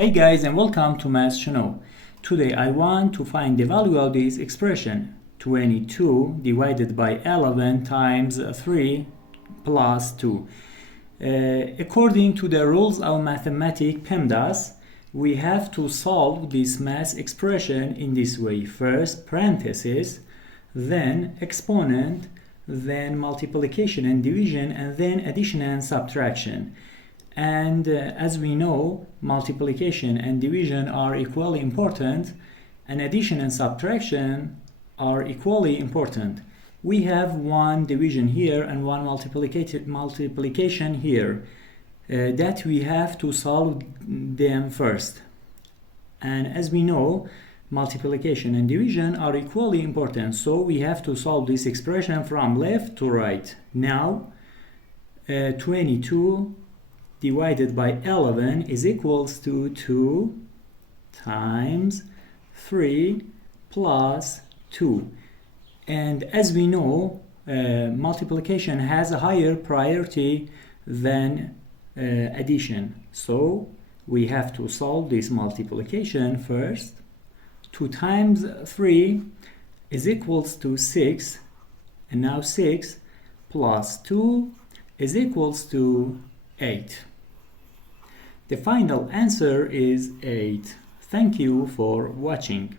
Hey guys, and welcome to Math Channel. Today I want to find the value of this expression 22 divided by 11 times 3 plus 2. According to the rules of mathematics PEMDAS, we have to solve this math expression in this way. First parenthesis, then exponent, then multiplication and division, and then addition and subtraction. And as we know, multiplication and division are equally important, and addition and subtraction are equally important. We have one division here and one multiplication here that we have to solve them first. And as we know, multiplication and division are equally important, so we have to solve this expression from left to right. Now 22 divided by 11 is equals to 2 times 3 plus 2. And as we know, multiplication has a higher priority than addition. So we have to solve this multiplication first. 2 times 3 is equals to 6. And now 6 plus 2 is equals to 8. The final answer is 8. Thank you for watching.